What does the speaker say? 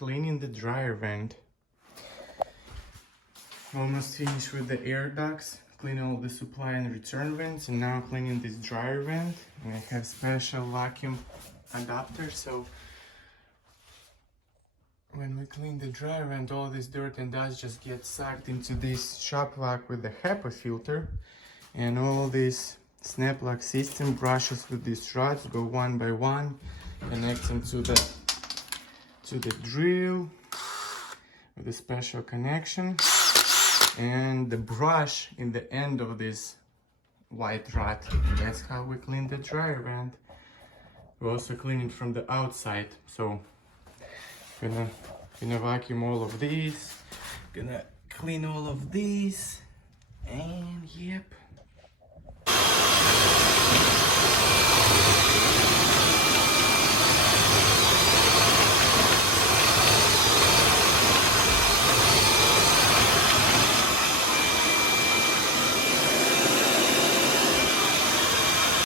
cleaning the dryer vent. Almost finished with the air ducts, cleaning all the supply and return vents, and now cleaning this dryer vent. And I have special vacuum adapter, so when we clean the dryer vent, all this dirt and dust just gets sucked into this shop vac with the HEPA filter, and all this snap lock system brushes with these rods, go one by one, connecting to the drill with a special connection, and the brush in the end of this white rod. And that's how we clean the dryer vent. We also clean it from the outside, so gonna vacuum all of these, gonna clean all of these, and yep.